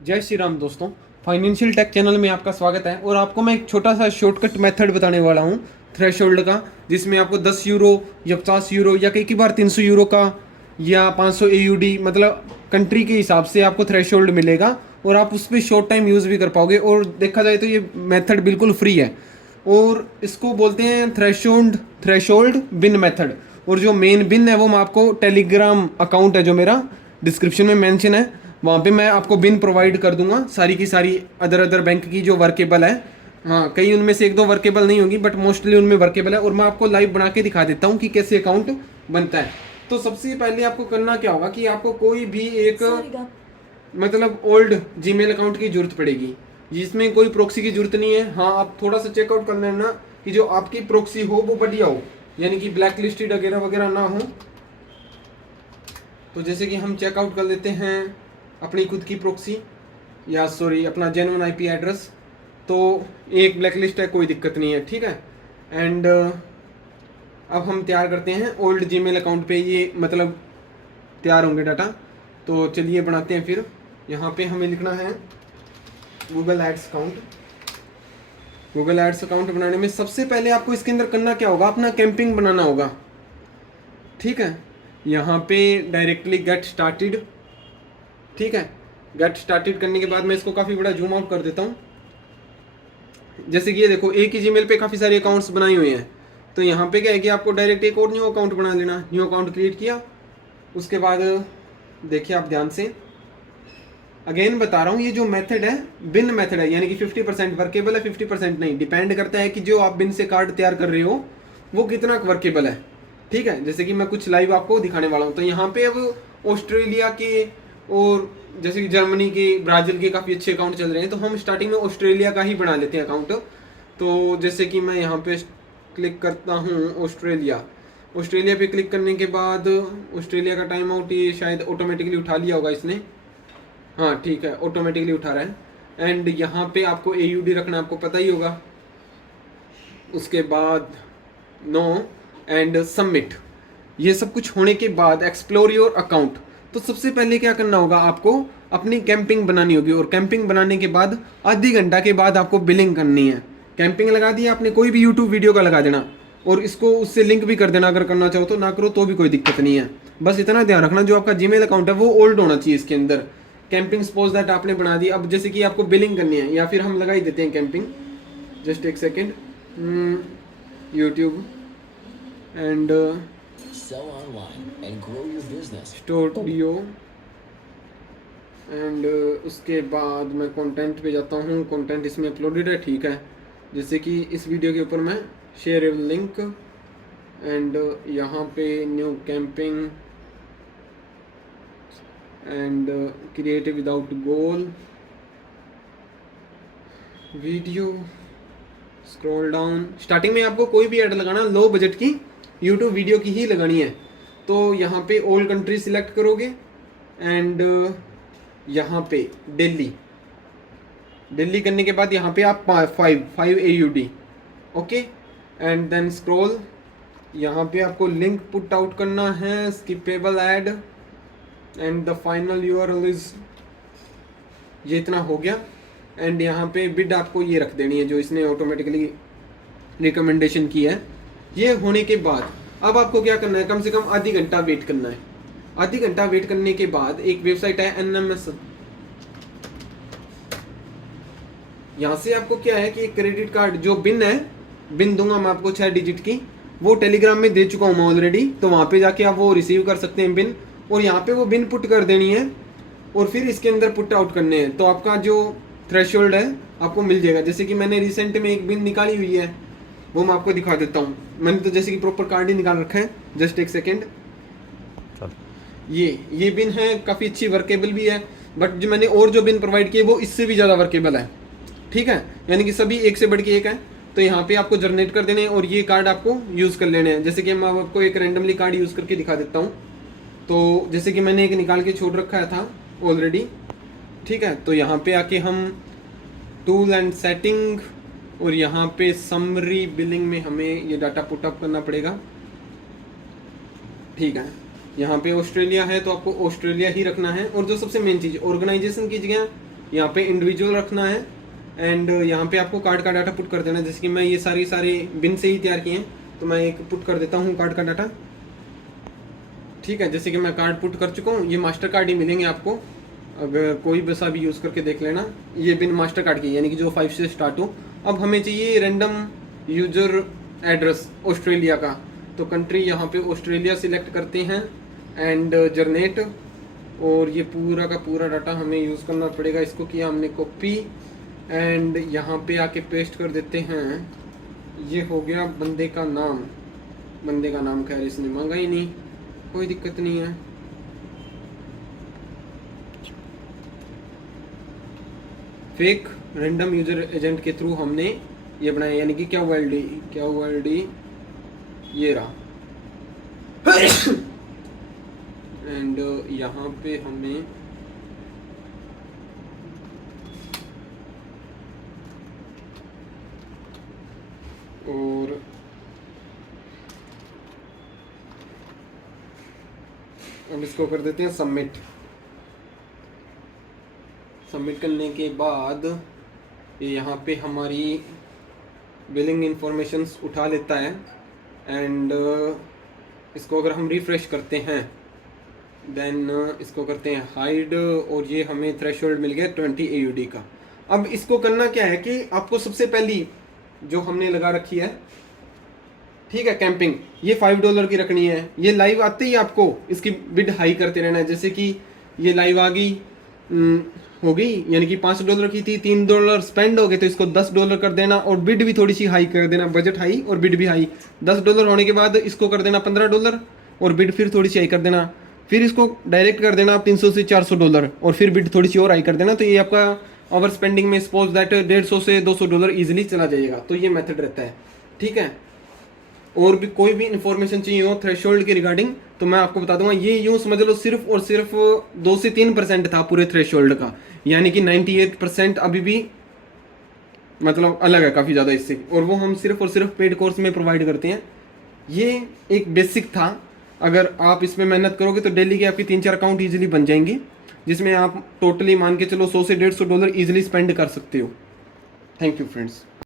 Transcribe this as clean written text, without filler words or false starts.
जय श्री राम दोस्तों। Financial take channel में आपका स्वागत है और आपको मैं एक छोटा सा शॉर्टकट मेथड बताने वाला हूँ थ्रेशोल्ड का, जिसमें आपको 10 यूरो या 50 यूरो या कई बार 300 यूरो का या 500 एयूडी मतलब कंट्री के हिसाब से आपको थ्रेशोल्ड मिलेगा और आप उस पर शॉर्ट टाइम यूज़ भी कर पाओगे। और देखा जाए तो ये मेथड बिल्कुल फ्री है और इसको बोलते हैं थ्रेशोल्ड बिन मेथड। और जो मेन बिन है वो मैं आपको टेलीग्राम अकाउंट है जो मेरा डिस्क्रिप्शन में मेंशन है, वहाँ पे मैं आपको बिन प्रोवाइड कर दूंगा सारी की सारी अदर बैंक की जो वर्केबल है। हाँ, कई उनमें से एक दो वर्केबल नहीं होगी बट मोस्टली उनमें वर्केबल है और मैं आपको लाइव बना के दिखा देता हूँ कि कैसे अकाउंट बनता है। तो सबसे पहले आपको करना क्या होगा कि आपको कोई भी एक मतलब ओल्ड जीमेल अकाउंट की जरूरत पड़ेगी जिसमें कोई प्रोक्सी की जरूरत नहीं है। हाँ, आप थोड़ा सा चेकआउट कर लेना कि जो आपकी प्रोक्सी हो वो बढ़िया हो, यानी कि ब्लैक लिस्टेड वगैरह वगैरह ना हो। तो जैसे कि हम चेकआउट कर लेते हैं अपनी खुद की प्रोक्सी या सॉरी अपना जेन्युइन आईपी एड्रेस, तो एक ब्लैक लिस्ट है, कोई दिक्कत नहीं है, ठीक है। एंड अब हम तैयार करते हैं ओल्ड जीमेल अकाउंट पे, ये मतलब तैयार होंगे डाटा। तो चलिए बनाते हैं फिर। यहाँ पे हमें लिखना है Google ads account. Google ads account बनाने में सबसे पहले आपको इसके अंदर करना क्या होगा, अपना कैंपिंग बनाना होगा, ठीक है। यहाँ पे डायरेक्टली गेट स्टार्टेड, ठीक है। गेट स्टार्टेड करने के बाद मैं इसको काफ़ी बड़ा जूम आउट कर देता हूँ। जैसे कि ये देखो एक ही जीमेल पे काफ़ी सारे अकाउंट्स बनाए हुए हैं। तो यहाँ पे क्या है कि आपको डायरेक्ट एक और न्यू अकाउंट बना लेना। न्यू अकाउंट क्रिएट किया, उसके बाद देखिए आप ध्यान से, अगेन बता रहा हूँ ये जो मेथड है बिन मेथड है, यानी कि 50% वर्केबल है, 50% नहीं। डिपेंड करता है कि जो आप बिन से कार्ड तैयार कर रहे हो वो कितना वर्केबल है, ठीक है। जैसे कि मैं कुछ लाइव आपको दिखाने वाला हूँ। तो यहाँ पे अब ऑस्ट्रेलिया के और जैसे कि जर्मनी के, ब्राज़ील के काफ़ी अच्छे अकाउंट चल रहे हैं, तो हम स्टार्टिंग में ऑस्ट्रेलिया का ही बना लेते हैं अकाउंट। तो जैसे कि मैं यहाँ पे क्लिक करता हूँ ऑस्ट्रेलिया। ऑस्ट्रेलिया पे क्लिक करने के बाद ऑस्ट्रेलिया का टाइम आउट ये शायद ऑटोमेटिकली उठा लिया होगा इसने। हाँ ठीक है, ऑटोमेटिकली उठा रहा है। एंड यहाँ पे आपको AUD रखना, आपको पता ही होगा। उसके बाद नो एंड सबमिट। ये सब कुछ होने के बाद एक्सप्लोर योर अकाउंट। तो सबसे पहले क्या करना होगा, आपको अपनी कैंपिंग बनानी होगी और कैंपिंग बनाने के बाद आधी घंटा के बाद आपको बिलिंग करनी है। कैंपिंग लगा दिया आपने, कोई भी यूट्यूब वीडियो का लगा देना और इसको उससे लिंक भी कर देना, अगर करना चाहो तो, ना करो तो भी कोई दिक्कत नहीं है। बस इतना ध्यान रखना जो आपका जीमेल अकाउंट है वो ओल्ड होना चाहिए इसके अंदर। कैंपिंग सपोज दैट आपने बना दी, अब जैसे कि आपको बिलिंग करनी है या फिर हम लगा ही देते हैं कैंपिंग। जस्ट एक second, YouTube and Sell online and grow your business. Studio and उसके बाद मैं कंटेंट पे जाता हूँ। कंटेंट इसमें अपलोडेड है, ठीक है। जैसे कि इस वीडियो के ऊपर मैं शेयर लिंक एंड यहाँ पे new camping and create without goal video, scroll down. Starting में आपको कोई भी ऐड लगाना, लो बजट की यूट्यूब वीडियो की ही लगानी है। तो यहाँ पे ऑल कंट्री सिलेक्ट करोगे एंड यहाँ पे दिल्ली करने के बाद यहाँ पे आप 5 AUD, okay. And then scroll, यहाँ पे आपको लिंक पुट आउट करना है, skippable ad and the final URL is, ये इतना हो गया। एंड यहाँ पे बिड आपको ये रख देनी है जो इसने ऑटोमेटिकली रिकमेंडेशन की है। ये होने के बाद अब आपको क्या करना है, कम से कम आधी घंटा वेट करना है। आधी घंटा वेट करने के बाद एक वेबसाइट है NMS, यहाँ से आपको क्या है कि एक क्रेडिट कार्ड जो बिन है, बिन दूंगा मैं आपको 6 डिजिट की, वो टेलीग्राम में दे चुका हूँ मैं ऑलरेडी। तो वहाँ पे जाके आप वो रिसीव कर सकते हैं बिन, और यहाँ पे वो बिन पुट कर देनी है और फिर इसके अंदर पुट आउट करने हैं। तो आपका जो थ्रेशोल्ड है आपको मिल जाएगा। जैसे कि मैंने रिसेंट में एक बिन निकाली हुई है, वो मैं आपको दिखा देता हूँ। मैंने तो जैसे कि प्रॉपर कार्ड ही निकाल रखा है, जस्ट एक सेकेंड। ये बिन है, काफ़ी अच्छी वर्केबल भी है, बट जो मैंने और जो बिन प्रोवाइड किए वो इससे भी ज़्यादा वर्केबल है, ठीक है। यानी कि सभी एक से बढ़ के एक है। तो यहाँ पे आपको जनरेट कर देने हैं और ये कार्ड आपको यूज़ कर लेने हैं। जैसे कि मैं आपको एक रैंडमली कार्ड यूज़ करके दिखा देता हूँ। तो जैसे कि मैंने एक निकाल के छोड़ रखा था ऑलरेडी, ठीक है। तो यहाँ पे आके हम टूल एंड सेटिंग और यहाँ पे समरी बिलिंग में हमें ये डाटा पुट अप करना पड़ेगा, ठीक है। यहाँ पे ऑस्ट्रेलिया है तो आपको ऑस्ट्रेलिया ही रखना है। और जो सबसे मेन चीज़, ऑर्गेनाइजेशन की जगह यहाँ पे इंडिविजुअल रखना है एंड यहाँ पे आपको कार्ड का डाटा पुट कर देना है। जैसे कि मैं ये सारे बिन से ही तैयार किए हैं, तो मैं एक पुट कर देता हूँ कार्ड का डाटा। ठीक है, जैसे कि मैं कार्ड पुट कर चुका हूँ। ये मास्टर कार्ड ही मिलेंगे आपको, अगर कोई बसा भी यूज़ करके देख लेना। ये बिन मास्टर कार्ड की, यानी कि जो 5 से स्टार्ट हो। अब हमें चाहिए रैंडम यूजर एड्रेस ऑस्ट्रेलिया का, तो कंट्री यहाँ पे ऑस्ट्रेलिया सिलेक्ट करते हैं एंड जनरेट, और ये पूरा का पूरा डाटा हमें यूज़ करना पड़ेगा। इसको किया हमने कॉपी एंड यहाँ पे आके पेस्ट कर देते हैं। ये हो गया बंदे का नाम। बंदे का नाम खैर इसने मांगा ही नहीं, कोई दिक्कत नहीं है। फेक रैंडम यूजर एजेंट के थ्रू हमने ये बनाया, यानी कि क्या वर्ल्ड ये रहा। एंड यहाँ पे हमें और अब इसको कर देते हैं सबमिट। सबमिट करने के बाद ये यहाँ पे हमारी बिलिंग इंफॉर्मेशंस उठा लेता है एंड इसको अगर हम रिफ्रेश करते हैं देन इसको करते हैं हाइड, और ये हमें थ्रेशोल्ड मिल गया 20 AUD का। अब इसको करना क्या है कि आपको सबसे पहली जो हमने लगा रखी है, ठीक है, कैंपिंग, ये $5 की रखनी है। ये लाइव आते ही आपको इसकी बिड हाई करते रहना है। जैसे कि ये लाइव आ गई हो गई, यानी कि $5 की थी, $3 स्पेंड हो गए, तो इसको $10 कर देना और बिड भी थोड़ी सी हाई कर देना, बजट हाई और बिड भी हाई। $10 होने के बाद इसको कर देना $15 और बिड फिर थोड़ी सी हाई कर देना। फिर इसको डायरेक्ट कर देना आप $300 से $400 और फिर बिड थोड़ी सी और हाई कर देना। तो ये आपका ओवर स्पेंडिंग में सपोज दैट $150 से $200 ईजिली चला जाएगा। तो ये मेथड रहता है, ठीक है। और भी कोई भी इंफॉर्मेशन चाहिए हो थ्रेशोल्ड के रिगार्डिंग तो मैं आपको बता दूंगा। ये यूँ समझ लो सिर्फ और सिर्फ 2 से 3% था पूरे थ्रेशोल्ड का, यानी कि 98% अभी भी मतलब अलग है काफ़ी ज़्यादा इससे, और वो हम सिर्फ और सिर्फ पेड कोर्स में प्रोवाइड करते हैं। ये एक बेसिक था, अगर आप इसमें मेहनत करोगे तो डेली के आपके 3-4 अकाउंट ईजिली बन जाएंगे, जिसमें आप टोटली मान के चलो $100 से $150 ईजिली स्पेंड कर सकते हो। Thank you friends.